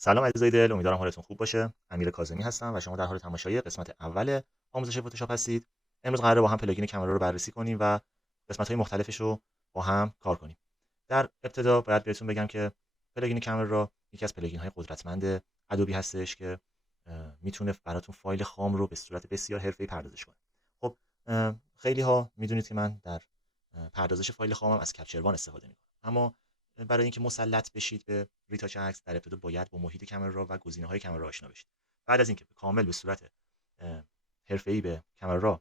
سلام عزیزای دل، امیدوارم حالتون خوب باشه. امیر کاظمی هستم و شما در حال تماشای قسمت اول آموزش فتوشاپ هستید. امروز قراره با هم پلاگین کامرا رو بررسی کنیم و قسمت‌های مختلفش رو با هم کار کنیم. در ابتدا باید بهتون بگم که پلاگین کامرا یکی از پلاگین‌های قدرتمند ادوبی هستش که میتونه براتون فایل خام رو به صورت بسیار حرفه‌ای پردازش کنه. خب خیلی ها میدونید که من در پردازش فایل خامم از کپچر وان استفاده می‌کنم. اما برای اینکه مسلط بشید به ریتاچ عکس در ابتدا باید با محیط کامرا و گزینه‌های کامرا آشنا بشید. بعد از اینکه کامل به صورت حرفه‌ای به کامرا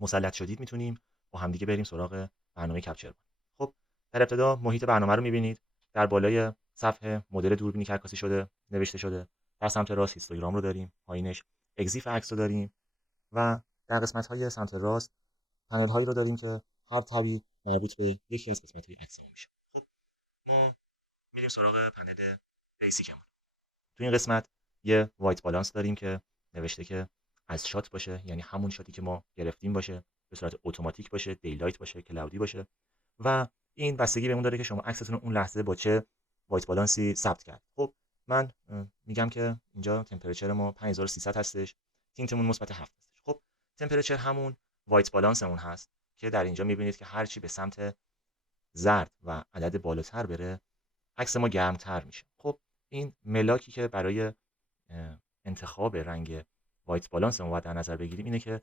مسلط شدید میتونیم با همدیگه بریم سراغ برنامه کپچر. خب در ابتدا محیط برنامه رو می‌بینید. در بالای صفحه مدل دوربینی که عکاسی شده نوشته شده. در سمت راست هیستوگرام رو داریم، پایینش اگزیف عکس رو داریم و در قسمت‌های سمت راست پنل‌هایی رو داریم که هر تبی مربوط به یکی از قسمت‌های عکسمون میشه. خب ما میریم سراغ پنل بیسیکمون. تو این قسمت یه وایت بالانس داریم که نوشته که از شات باشه، یعنی همون شاتی که ما گرفتیم باشه، به صورت اتوماتیک باشه، دیلایت باشه، کلاودی باشه و این بستگی به اون داره که شما عکستون اون لحظه با چه وایت بالانسی ثبت کرد. خب من میگم که اینجا تمپرچر ما 5300 هستش، تینتمون مثبت 7 هستش. خب تمپرچر همون وایت بالانسمون هست که در اینجا میبینید که هر چی به سمت زرد و عدد بالاتر بره عکس ما گرمتر میشه. خب این ملاکی که برای انتخاب رنگ وایت بالانس ما باید در نظر بگیریم اینه که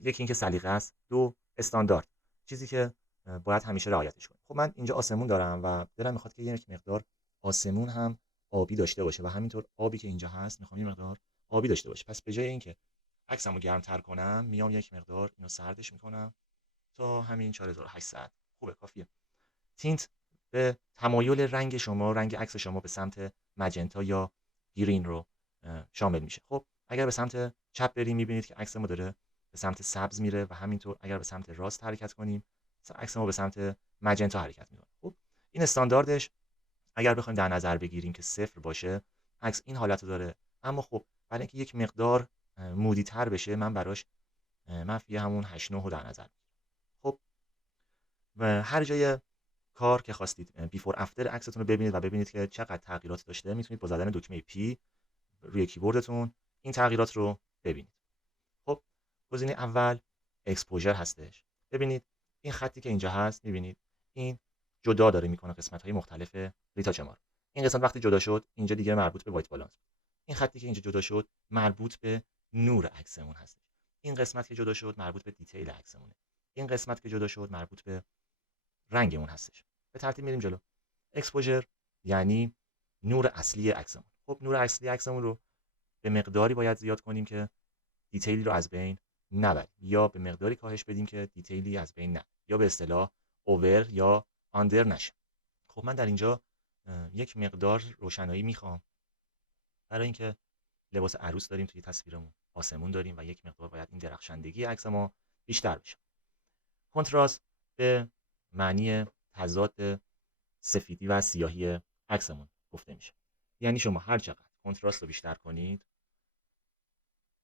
یکی اینکه سلیقه است، دو استاندارد، چیزی که باید همیشه رعایتش کنیم. خب من اینجا آسمون دارم و دلم میخواد که یک مقدار آسمون هم آبی داشته باشه و همینطور آبی که اینجا هست میخوام یه مقدار آبی داشته باشه. پس به جای اینکه عکسمو گرمتر کنم میام یک مقدار اینو سردش میکنم تا همین 4800. خوبه، کافیه. تینت به تمایل رنگ شما، رنگ عکس شما به سمت مجنتا یا گرین رو شامل میشه. خب اگر به سمت چپ بریم میبینید که عکس ما داره به سمت سبز میره و همینطور اگر به سمت راست حرکت کنیم عکس ما به سمت مجنتا حرکت میکنه. خب این استانداردش اگر بخوایم در نظر بگیریم که صفر باشه عکس این حالت رو داره. اما خب برای اینکه یک مقدار مودی تر بشه من براش منفی همون 8 9 رو در نظر میگیرم. خب و هر جای کار که خواستید بیفور افتر عکستون رو ببینید و ببینید که چقدر تغییرات داشته میتونید با زدن دکمه پی روی کیبوردتون این تغییرات رو ببینید. خب گزینه اول اکسپوژر هستش. ببینید این خطی که اینجا هست میبینید این جدا داره میکنه قسمت‌های مختلف ریتاچ ما. این قسمت وقتی جدا شد اینجا دیگه مربوط به وایت بالانس. این خطی که اینجا جدا شد مربوط به نور عکسمون هست. این قسمت که جدا شد مربوط به دیتیل عکسمونه. این قسمت که جدا شد مربوط به رنگمون هستش. به ترتیب میریم جلو. اکسپوژر یعنی نور اصلی عکسمون. خب نور اصلی عکسمون رو به مقداری باید زیاد کنیم که دیتیلی رو از بین نبریم یا به مقداری کاهش بدیم که دیتیلی از بین نره یا به اصطلاح اوور یا آندر نشه. خب من در اینجا یک مقدار روشنایی میخوام برای اینکه لباس عروس داریم توی تصویرمون، آسمون داریم و یک مقدار باید این درخشندگی عکس ما بیشتر بشه. کنتراست به معنی تضاد سفیدی و سیاهی عکسمون گفته میشه. یعنی شما هر چقدر کنتراست رو بیشتر کنید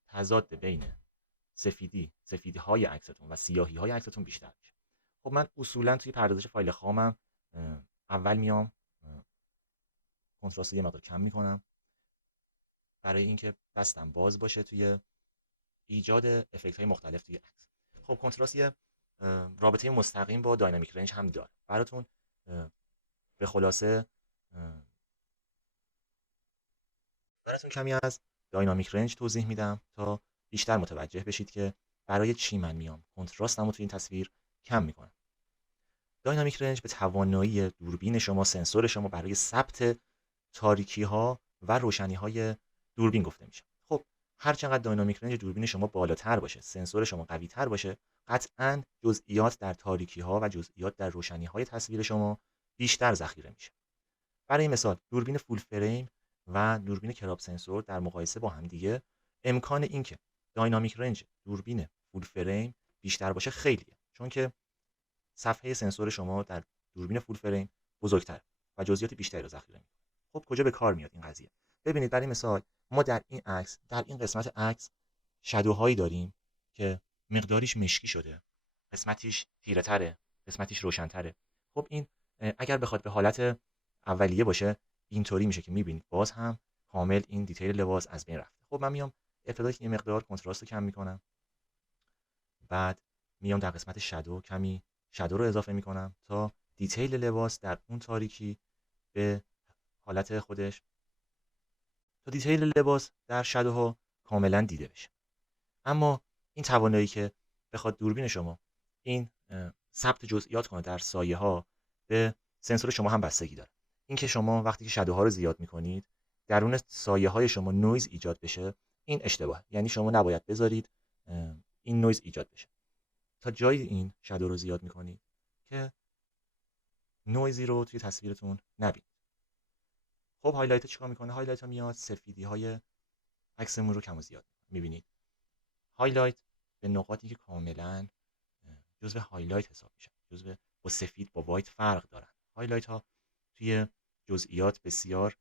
تضاد بین سفیدی های عکستون و سیاهی های عکستون بیشتر میشه. خب من اصولا توی پردازش فایل خامم اول میام کنتراست رو یه مقدار کم میکنم برای اینکه دستم باز باشه توی ایجاد افکت های مختلف توی عکس. خب کنتراست یه رابطه مستقیم با داینامیک رنج هم داره. براتون به خلاصه براتون کمی از داینامیک رنج توضیح میدم تا بیشتر متوجه بشید که برای چی من میام کنتراستم رو توی این تصویر کم میکنم. داینامیک رنج به توانایی دوربین شما، سنسور شما برای ثبت تاریکی ها و روشنی های دوربین گفته میشه. خب هر چقدر داینامیک رنج دوربین شما بالاتر باشه، سنسور شما قوی تر باشه، قطعاً جزئیات در تاریکی ها و جزئیات در روشنی های تصویر شما بیشتر ذخیره میشه. برای مثال دوربین فول فریم و دوربین کراپ سنسور در مقایسه با هم دیگه امکان اینکه داینامیک رنج دوربین فول فریم بیشتر باشه خیلیه، چون که صفحه سنسور شما در دوربین فول فریم بزرگتر و جزئیات بیشتری رو ذخیره میکنه. خب کجا به کار میاد این قضیه؟ ببینید برای مثال ما در این عکس، در این قسمت عکس شادوهایی داریم که مقداریش مشکی شده، قسمتیش تیره تره، قسمتیش روشن تره. خب این اگر بخواد به حالت اولیه باشه اینطوری میشه که میبینید باز هم کامل این دیتیل لباس از بین رفته. خب من میام ابتدا یه مقدار کنتراست رو کم میکنم، بعد میام در قسمت شادو کمی شادو رو اضافه میکنم تا دیتیل لباس در اون تاریکی به حالت خودش، تا دیتیل لباس در شادوها کاملا دیده بشه. اما این توانایی که بخواد دوربین شما این ثبت جزئیات کنه در سایه ها به سنسور شما هم بستگی داره. اینکه شما وقتی که شادوها رو زیاد میکنید درون سایه های شما نویز ایجاد بشه، این اشتباه. یعنی شما نباید بذارید این نویز ایجاد بشه. تا جایی این شادو رو زیاد میکنید که نویزی رو توی تصویرتون نبینید. خب هایلایت چیکار میکنه؟ هایلایت ها میاد سفیدی های عکسمون رو کم و زیاد میبینید. هایلایت به نقاطی که کاملا جزو هایلایت حساب میشن، جزو با سفید با وایت فرق دارن. هایلایت ها توی جزئیات بسیار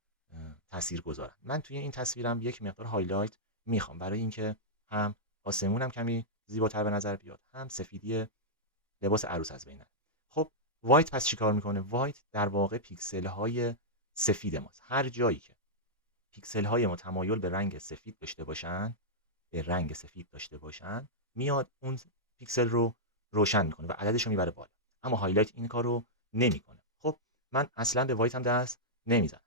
تأثیر گذارن. من توی این تصویرم یک مقدار هایلایت میخوام برای اینکه هم آسمونم کمی زیباتر به نظر بیاد، هم سفیدی لباس عروس از بین نره. خب وایت پس چیکار میکنه؟ وایت در واقع پیکسل های سفید ماست. هر جایی که پیکسل های ما تمایل به رنگ سفید داشته باشن، میاد اون پیکسل رو روشن میکنه و عددش رو میبره بالا. اما هایلایت این کار رو نمیکنه. خب من اصلا به وایت هم دست نمیزنم.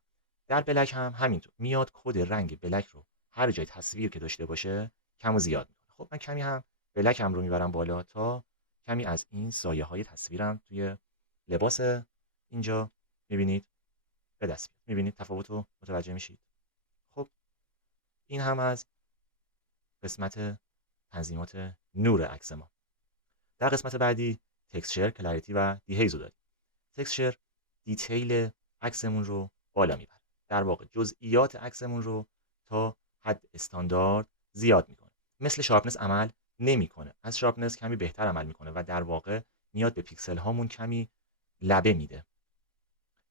در بلک هم همینطور میاد کد رنگ بلک رو هر جای تصویر که داشته باشه کم و زیاد میکنه. خب من کمی هم بلک هم رو میبرم بالا تا کمی از این سایه های تصویرم توی لباس اینجا میبینید به دست میاد. میبینید تفاوت رو متوجه میشید. خب این هم از قسمت تنظیمات نور عکس ما. در قسمت بعدی تکسچر، کلاریتی و دیهیز رو داریم. تکسچر دیتیل عکسمون رو بالا میبره. در واقع جزئیات عکسمون رو تا حد استاندارد زیاد میکنه. مثل شارپنس عمل نمیکنه. از شارپنس کمی بهتر عمل میکنه و در واقع میاد به پیکسل هامون کمی لبه میده.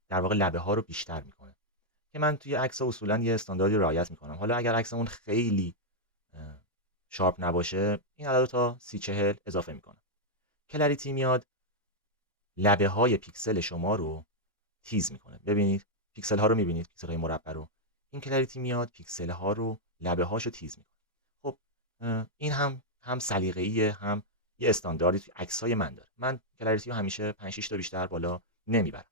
در واقع لبه ها رو بیشتر میکنه. که من توی عکس اصولا یه استانداردی رعایت میکنم. حالا اگر عکسمون خیلی شارپ نباشه این عدد رو تا 30-40 اضافه میکنم. کلاریتی میاد لبه های پیکسل شما رو تیز میکنه. ببینید پیکسل ها رو میبینید، پیکسل های مربع رو. این کلاریتی میاد پیکسل ها رو لبه هاشو تیز میکنه. خب این هم سلیقه‌ایه، هم یه استانداردی توی عکسای من داره. من کلاریتی رو همیشه 5-6 تا بیشتر بالا نمیبرم.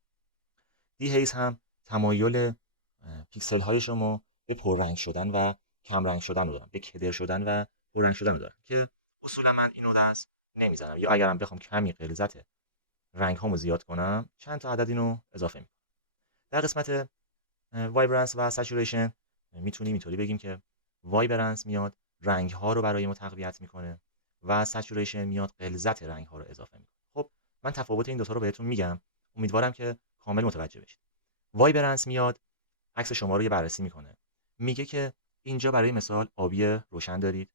دیهیز هم تمایل پیکسل های شما به پررنگ شدن و کم رنگ شدن رو دارم، به کدر شدن و پررنگ شدن رو دارم که اصولا من اینو دست نمیزنم. یا اگرم بخوام کمی غلظت رنگ هامو زیاد کنم چند تا عدد اینو اضافه میکنم. در قسمت وایبرنس و سچوریشن میتونیم اینطوری بگیم که وایبرنس میاد رنگ ها رو برای ما تقویت میکنه و سچوریشن میاد غلظت رنگ ها رو اضافه میکنه. خب من تفاوت این دو تا رو بهتون میگم، امیدوارم که کامل متوجه بشید. وایبرنس میاد عکس شما رو یه بررسی میکنه، میگه که اینجا برای مثال آبی روشن دارید،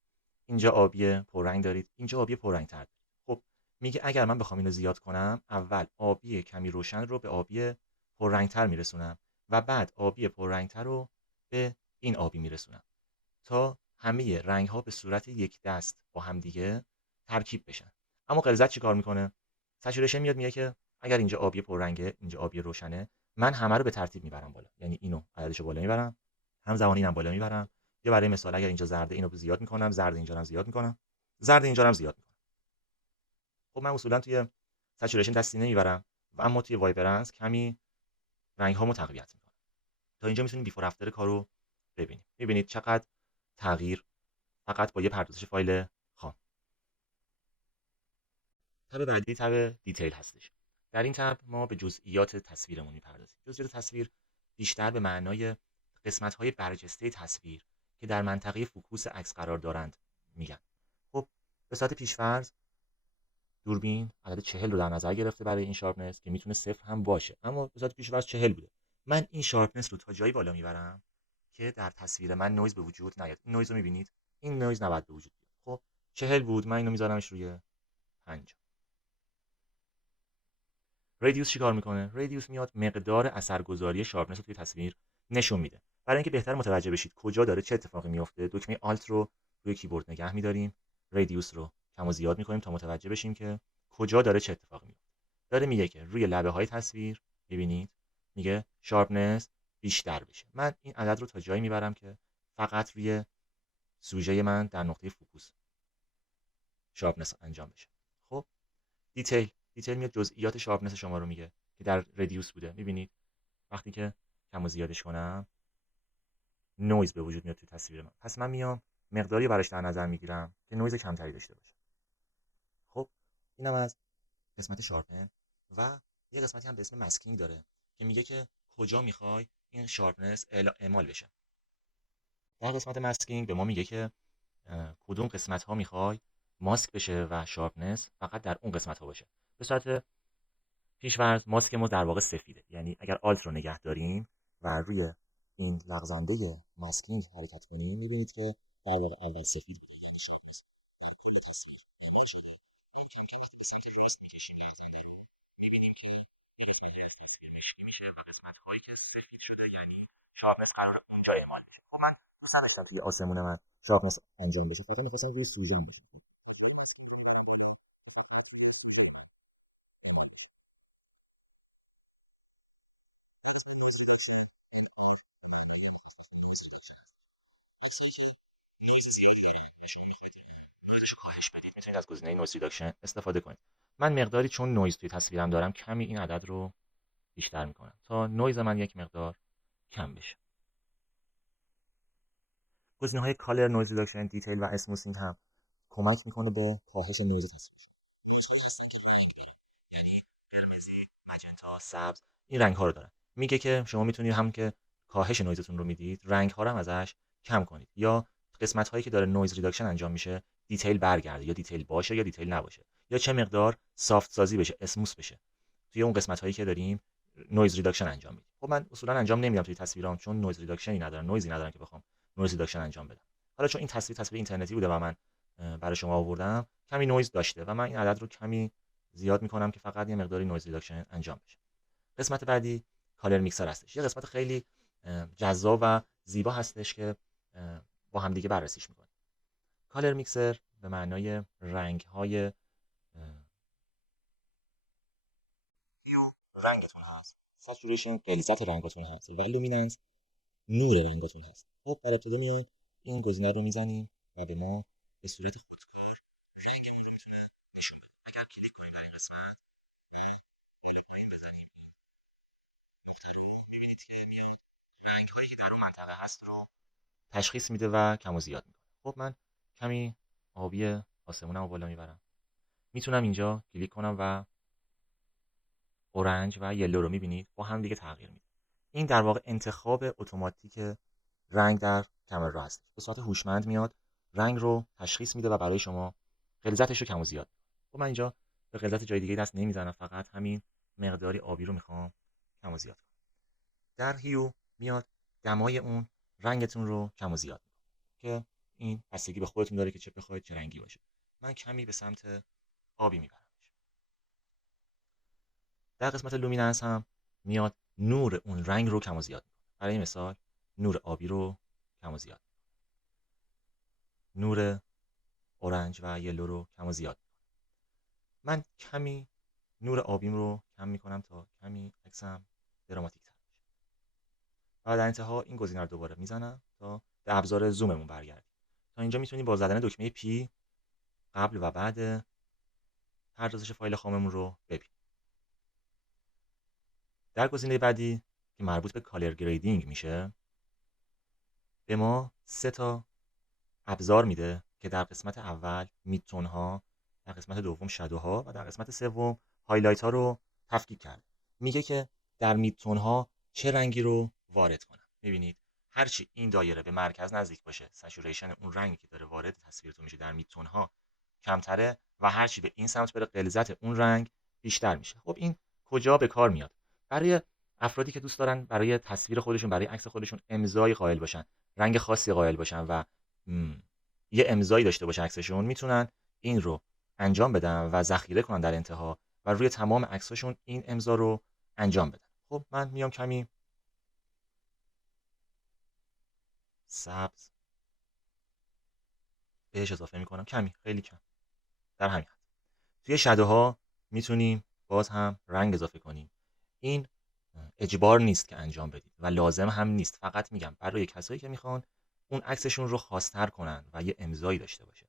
اینجا آبی پررنگ دارید، اینجا آبی پررنگ‌تر دارید. خب میگه اگر من بخوام اینو زیاد کنم اول آبی کمی روشن رو به آبی پررنگ‌تر میرسونم و بعد آبی پررنگ‌تر رو به این آبی میرسونم تا همه رنگ‌ها به صورت یک دست با هم دیگه ترکیب بشن. اما غلظت چیکار میکنه؟ سچوریشن میاد میگه که اگر اینجا آبی پررنگه، اینجا آبی روشنه، من همه رو به ترتیب میبرم بالا. یعنی اینو عددشو بالا میبرم، همزمان اینم بالا میبرم. یا برای مثال اگر اینجا زرده اینو زیاد میکنم، زرد اینجا هم زیاد میکنم، زرد اینجا هم زیاد میکنم. خب من اصولا توی سچوریشن دستی نمیبرم و اما توی وایبرنس کمی رنگ هامو تقویت میکنم. تا اینجا میتونید بیفور افتر کارو ببینید. میبینید چقدر تغییر فقط با یه پردازش فایل خام. تب بعدی تب دیتیل هستش. در این تب ما به جزئیات تصویرمون میپردازیم. جزئیات تصویر بیشتر به معنای قسمت‌های برجسته تصویر که در منطقه فوکوس عکس قرار دارند میگن. خب به صورت پیش‌فرض دوربین عدد 40 رو در نظر گرفته برای این شارپنس که میتونه 0 هم باشه، اما به صورت پیش‌فرض 40 بوده. من این شارپنس رو تا جایی بالا میبرم که در تصویر من نویز به وجود نیاد. این نویز رو میبینید؟ این نویز نباید به وجود بیاد. خب 40 بود، من اینو میذارمش روی 50. ریدیوس چیکار میکنه؟ ریدیوس میاد مقدار اثرگذاری شارپنس رو توی تصویر نشون میده. برای اینکه بهتر متوجه بشید کجا داره چه اتفاقی میفته، دکمه آلت رو روی کیبورد نگه میداریم، ریدیوس رو کم و زیاد میکنیم تا متوجه بشیم که کجا داره چه اتفاقی میفته. داره میگه که روی لبه های تصویر ببینید، میگه شارپنس بیشتر بشه. من این عدد رو تا جایی میبرم که فقط روی سوژه من در نقطه فوکوس شارپنس انجام بشه. خب دیتیل میاد جزئیات شارپنس شما رو میگه که در ردیوس بوده. میبینید وقتی که کم و زیادش کنم نویز به وجود میاد توی تصویر من. پس من میام مقداری براش در نظر میگیرم که نویز کمتری داشته باشه. خب اینم از قسمت شارپن. و یه قسمتی هم به اسم ماسکینگ داره که میگه که کجا میخوای این شارپنس اعمال بشه. در قسمت ماسکینگ به ما میگه که کدوم قسمت ها میخوای ماسک بشه و شارپنس فقط در اون قسمت ها باشه. به صورت پیش‌فرض ماسک ما در واقع سفیده، یعنی اگر آلت رو نگه داریم و روی این لغزنده ماسکینگ حرکت کنیم میبینید که در واقع اول سفید شارپنس قرار اونجا اعمال بشه. خب من دوست نداشتم توی آسمون من شارپنس انجام بشه، فقط می‌خواستم روی سوژه بشه. نویزش کاهش بدید میتونید از گزینه نویز ریداکشن استفاده کنید. من مقداری چون نویز توی تصویرم دارم کمی این عدد رو بیشتر میکنم تا نویز من یک مقدار کم بشه. گزینه های کالر، نویز ریداکشن، دیتیل و اسموسینگ هم کمک میکنه به کاهش نویز تصویر. یعنی قرمزی، مجنتا، سبز، این رنگ ها رو دارن. میگه که شما میتونید هم که کاهش نویزتون رو میدید رنگ ها رو هم ازش کم کنید، یا قسمت هایی که داره نویز ریداکشن انجام میشه دیتیل برگرده، یا دیتیل باشه یا دیتیل نباشه، یا چه مقدار سافت سازی بشه، اسموس بشه توی اون قسمت هایی که داریم نویز ریداکشن انجام میدیم. خب من اصولا انجام نمیدم توی تصویرام چون نویز ریداکشنی ندارم، نویزی ندارم که بخوام نویز ریداکشن انجام بدم. حالا چون این تصویر اینترنتی بوده و من برای شما آوردم کمی نویز داشته و من این عدد رو کمی زیاد میکنم که فقط یه مقداری نویز ریداکشن انجام بشه. قسمت بعدی کالر میکسر هستش. یه قسمت خیلی جذاب و زیبا هستش که با هم دیگه بررسیش میکنیم. کالر میکسر به معنای رنگ های رنگتون هست، ساتوریشن غلیظت رنگاتون هست و لومیننس نور رنگاتون هست. خب در ابتدا میاد این گزینه رو میزنیم و به ما به صورت خودکار رنگمون رو میتونه نشون بده. اگر کلیک کنیم بر این قسمت بالا پایین بزنیم نقطه رو میبینید که میاد رنگ هایی که در اون منطقه هست رو تشخیص میده و کم و زیاد میکنه. خب من کمی آبی آسمونم رو بالا میبرم، میتونم اینجا کلیک کنم و اورنج و یلو رو میبینید با هم دیگه تغییر میده. این در واقع انتخاب اتوماتیک رنگ در کامرا هست. به صورت هوشمند میاد رنگ رو تشخیص میده و برای شما غلظتش رو کم و زیاد. خب من اینجا به غلظت جای دیگه دست نمیزنم، فقط همین مقداری آبی رو میخوام کم و زیاد کنم. در هیو میاد دمای اون رنگتون رو کم و زیاد میکنه که این بستگی به خودتون داره که چه بخواید چه رنگی باشه. من کمی به سمت آبی میبرم. در قسمت لومیننس هم میاد نور اون رنگ رو کم و زیاد میکنه. برای مثال نور آبی رو کم و زیاد، نور اورنج و یلو رو کم و زیاد. من کمی نور آبیم رو کم میکنم تا کمی عکسم دراماتیک تر بشه و در انتها این گزینه رو دوباره میزنم تا به ابزار زوممون برگردیم. تا اینجا میتونیم با زدن دکمه پی قبل و بعد پردازش فایل خاممون رو ببینیم. در گزینه بعدی که مربوط به کالر گریدینگ میشه به ما 3 تا ابزار میده که در قسمت اول میدتون ها، در قسمت دوم شادو ها و در قسمت سوم هایلایت ها رو تفکیک کرد. میگه که در میدتون ها چه رنگی رو وارد کنم. میبینید هرچی این دایره به مرکز نزدیک باشه سچوریشن اون رنگی که داره وارد تصویرتون میشه در میدتون ها کمتره و هرچی به این سمت بره غلظت اون رنگ بیشتر میشه. خب این کجا به کار میاد؟ برای افرادی که دوست دارن برای تصویر خودشون، برای عکس خودشون امضای قائل باشن، رنگ خاصی قائل باشن و یه امضایی داشته باشه عکسشون، میتونن این رو انجام بدن و ذخیره کنن در انتها و روی تمام عکساشون این امضا رو انجام بدن. خب من میام کمی سبز بهش اضافه میکنم، کمی، خیلی کم، در همین حد. توی شادوها میتونیم باز هم رنگ اضافه کنیم. این اجبار نیست که انجام بدید و لازم هم نیست. فقط میگم برای کسایی که میخوان اون عکسشون رو خاص‌تر کنن و یه امضایی داشته باشه.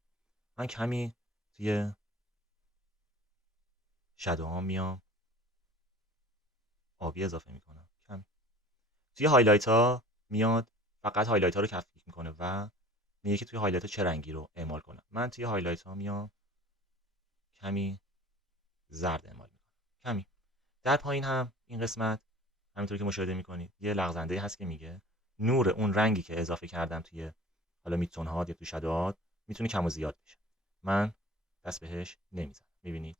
من کمی توی شادوها میام آبی اضافه میکنم، کمی توی هایلایت ها میاد فقط هایلایت ها رو کثیف میکنه و میگه که توی هایلایت ها چه رنگی رو اعمال کنم. من توی هایلایت ها میام کمی زرد اعمال میکنم، کمی. در پایین هم این قسمت همینطور که مشاهده میکنید یه لغزنده هست که میگه نور اون رنگی که اضافه کردم توی حالا میتون ها یا توی شادوات میتونه کم و زیاد بشه. من دست بهش نمیزنم، میبینید،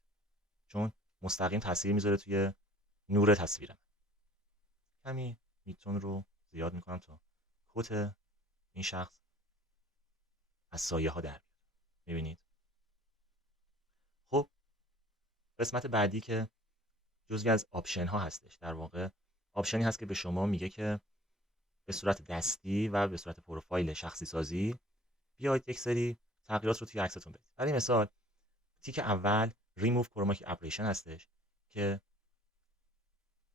چون مستقیم تاثیر میذاره توی نور تصویرم. کمی میتون رو زیاد میکنم تا کت این شخص از سایه ها در بیاد، میبینید. خب قسمت بعدی که جزوی از آپشن ها هستش، در واقع آپشنی هست که به شما میگه که به صورت دستی و به صورت پروفایل شخصی سازی بیاید یک سری تغییرات رو توی عکستون بدید. برای مثال تیک اول ریموو کروماتیک ابریشن هستش که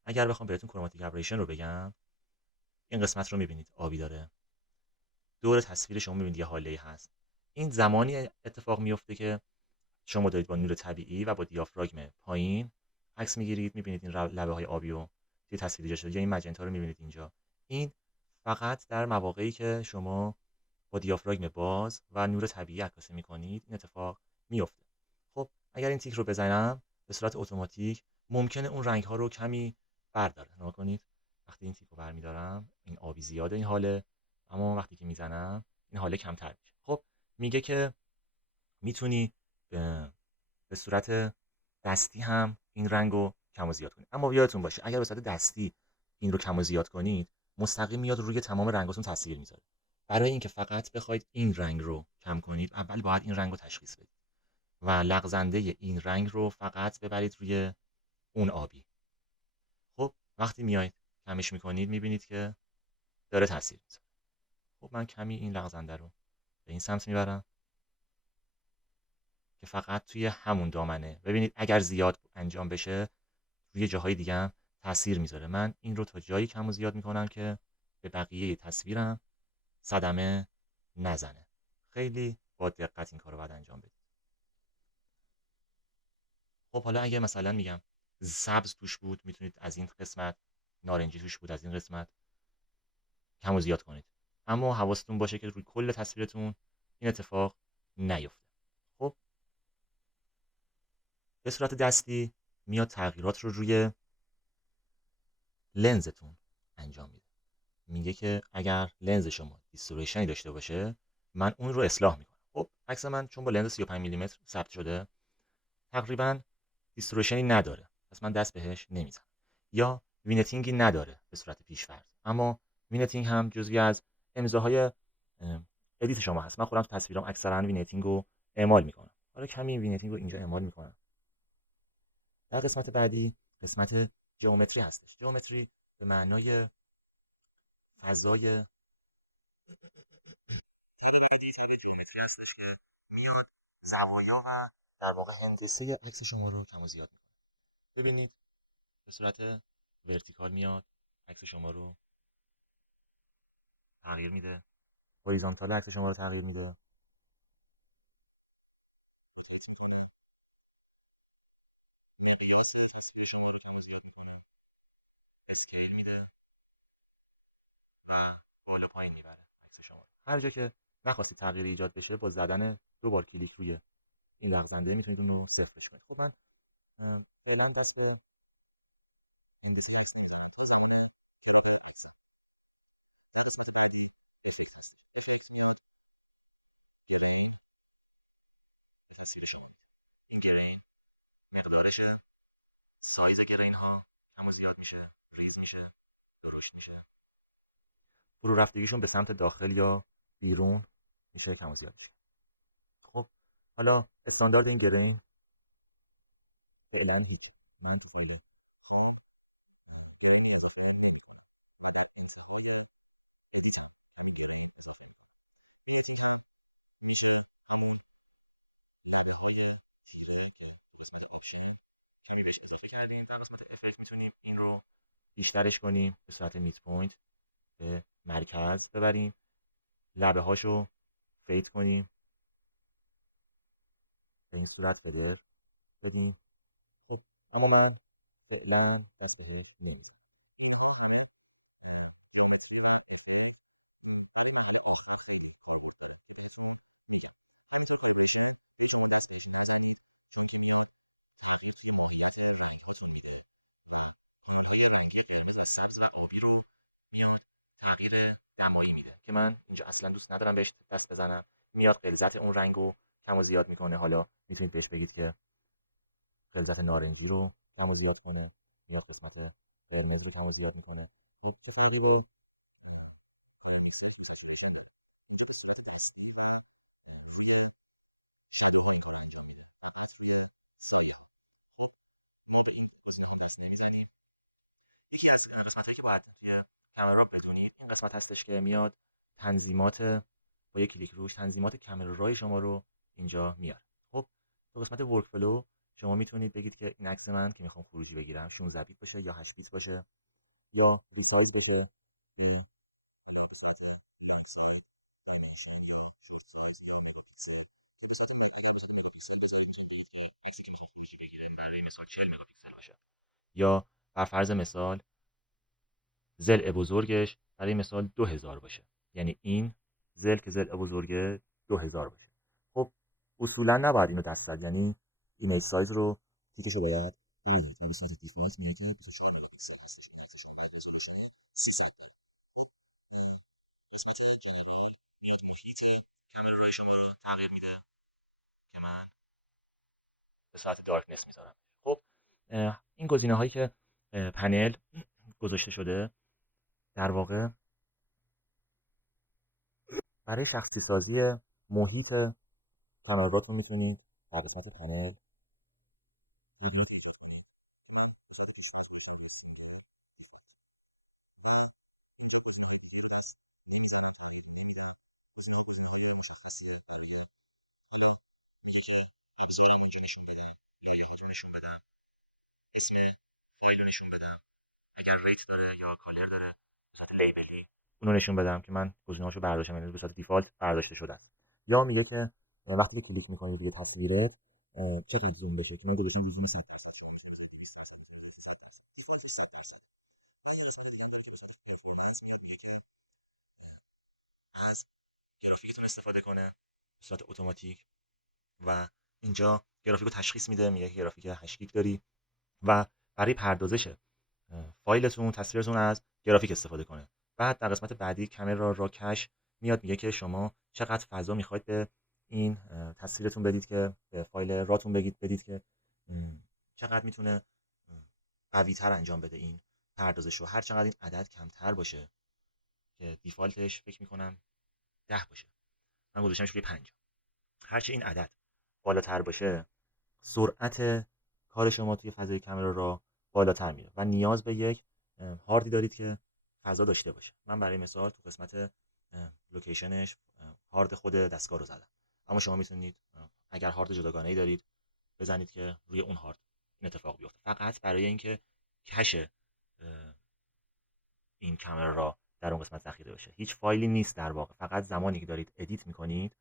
اگر بخوام بهتون کروماتیک ابریشن رو بگم، این قسمت رو میبینید آبی داره، دور تصویر شما میبینید یه حاله‌ای هست. این زمانی اتفاق میفته که شما دارید با نور طبیعی و با دیافراگم پایین عکس میگیرید، میبینید این لبه های آبی رو توی تصویر ایجاد شده، یا این مجنتا رو میبینید اینجا. این فقط در مواقعی که شما با دیافراگم باز و نور طبیعی عکاسی میکنید این اتفاق میفته. خب اگر این تیک رو بزنم به صورت اتوماتیک ممکنه اون رنگ ها رو کمی برداره. نگاه کنید وقتی این تیک رو برمیدارم این آبی زیاده این حاله، اما وقتی که میزنم این حاله کمتر میشه. خب میگه که میتونی به صورت دستی هم این رنگ رو کم و زیاد کنید، اما یادتون باشه اگر به صورت دستی این رو کم و زیاد کنید مستقیم میاد روی تمام رنگاتون تاثیر میذاره. برای اینکه فقط بخواید این رنگ رو کم کنید اول باید این رنگ رو تشخیص بدید و لغزنده این رنگ رو فقط ببرید روی اون آبی. خب وقتی میایید کمش میکنید میبینید که داره تاثیر میذاره. خب من کمی این لغزنده رو به این سمت میبرم که فقط توی همون دامنه ببینید اگر زیاد انجام بشه روی جاهای دیگه هم تاثیر میذاره. من این رو تا جایی کم و زیاد میکنم که به بقیه تصویرم صدمه نزنه. خیلی با دقت این کار رو باید انجام بدید. خب حالا اگه مثلا میگم سبز توش بود میتونید از این قسمت، نارنجی توش بود از این قسمت کم و زیاد کنید، اما حواستون باشه که روی کل تصویرتون این اتفاق نیفته. خب به صورت دستی میاد تغییرات رو روی لنزتون انجام میده. میگه که اگر لنز شما دیستوریشنی داشته باشه من اون رو اصلاح میکنم. خب عکس من چون با لنز 35 میلیمتر ثبت شده تقریبا دیستوریشنی نداره، پس من دست بهش نمیزنم. یا وینتینگی نداره به صورت پیش‌فرض، اما وینتینگ هم جزوی از امضاهای ادیت شما هست. من خودم تو تصویرام اکثرا وینتینگ رو اعمال میکنم. حالا کمی وینتینگ رو اینجا اعمال میکنم. در قسمت بعدی قسمت جیومتری هستش. جیومتری به معنای فضای زوایا و در واقع هندسه عکس شما رو کم و زیاد میکنه. ببینید به صورت ورتیکال میاد عکس شما رو تغییر میده، هوریزونتال عکس شما رو تغییر میده. اسکیل میده و بالا پایین میبره عکس شما. هر جا که نخواستید تغییر ایجاد بشه با زدن دو بار کلیک روی این لغزنده میتونید اون رو صفرش کنید. خب من فعلا دست به هندسه نیست. این گرین مقدارش، سایز گرین ها کم و زیاد میشه، ریز میشه، درشت میشه، فرو رفتگیشون به سمت داخل یا بیرون میشه کم و زیاد میشه. خب حالا استاندارد این گرین فعلا هیچ. بیشترش کنیم به صورت میت پوینت به مرکز ببریم، لبه هاشو فید کنیم به این صورت بدیم. خب اما من فعلا دست بهش نمیزنم. سبز و آبی رو میاد تغییر دمایی میده که من اینجا اصلا دوست ندارم بهش دست بزنم. میاد غلظت اون رنگو کم و زیاد میکنه. حالا میتونید بهش بگید که غلظت نارنجی رو کم و زیاد کنه، یا قسمت قرمز رو کم و زیاد میکنه. چه فرقی به یکی از قسمت‌هایی که باید توی کامرا بدونید این قسمت هستش که میاد تنظیمات با یک کلیک روش تنظیمات کامرای شما رو اینجا میاره. خب تو قسمت ورک فلو شما میتونید بگید که این عکس من که میخوام خروجی بگیرم 16 بیت باشه یا 8 بیت باشه یا ریسایز بشه. برای مثال 40 مگاپیکسل باشه، یا بر فرض مثال ضلع بزرگش برای مثال 2000 باشه، یعنی این ضلع که ضلع بزرگه 2000 باشه. خب اصولا نباید اینو دست زد، یعنی ایمیج سایز رو تیکش رو باید کامرای شما رو تغییر میده که من به ساعت دارکنس میذارم. خب این گزینه هایی که پنل گذاشته شده در واقع برای شخصی سازی محیط کامراتون میتونید در قسمت پنل ابزارم اینجا نشون بدم، اسم فایل رو نشون بدم، اگر ریت داره یا کالر داره به صورت لیبلی اونو نشون بدم که من گزینه‌هاشو برداشتم، یعنی به صورت دیفالت برداشته شدن. یا میگه که وقتی که کلیک می‌کنید روی تصویرات چقدر زوم بشه که من گذاشتم زوم 100%. از گرافیکتون استفاده کنه به صورت اتوماتیک و اینجا گرافیک رو تشخیص میده، میگه گرافیک 8 گیگ داری و برای پردازش فایلتون تصویرتون از گرافیک استفاده کنه. بعد در قسمت بعدی کامرا را کش میاد میگه که شما چقدر فضا میخواید به این تصویرتون بدید که به فایل راتون بدید که چقدر میتونه قوی تر انجام بده این پردازش رو. هر چقدر این عدد کمتر باشه که دیفالتش فکر میکنم 10 باشه، من گذاشتمش روی 5. هرچی این عدد بالاتر باشه سرعت کار شما توی فضای کامرا را بالاتر میره و نیاز به یک هاردی دارید که فضا داشته باشه. من برای مثال تو قسمت لوکیشنش هارد خود دستگاه رو زدم، اما شما میتونید اگر هارد جداگانه ای دارید بزنید که روی اون هارد این اتفاق بیفته، فقط برای اینکه کش این کامرا را در اون قسمت ذخیره بشه. هیچ فایلی نیست در واقع، فقط زمانی که دارید ادیت میکنید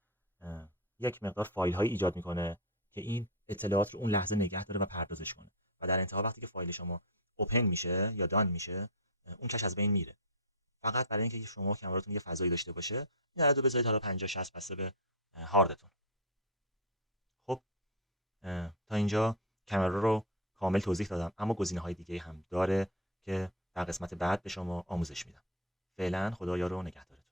یک مقدار فایل هایی ایجاد میکنه که این اطلاعات رو اون لحظه نگه داره و پردازش کنه و در انتها وقتی که فایل شما اوپن میشه یا دان میشه اون کش از بین میره. فقط برای اینکه شما کامراتون یه فضایی داشته باشه این عددو بذارید حالا 50 60 بسته به هاردتون. خب تا اینجا کامرا رو کامل توضیح دادم، اما گزینه‌های دیگه هم داره که در قسمت بعد به شما آموزش میدم. فعلا خدایا رو نگهدارتون.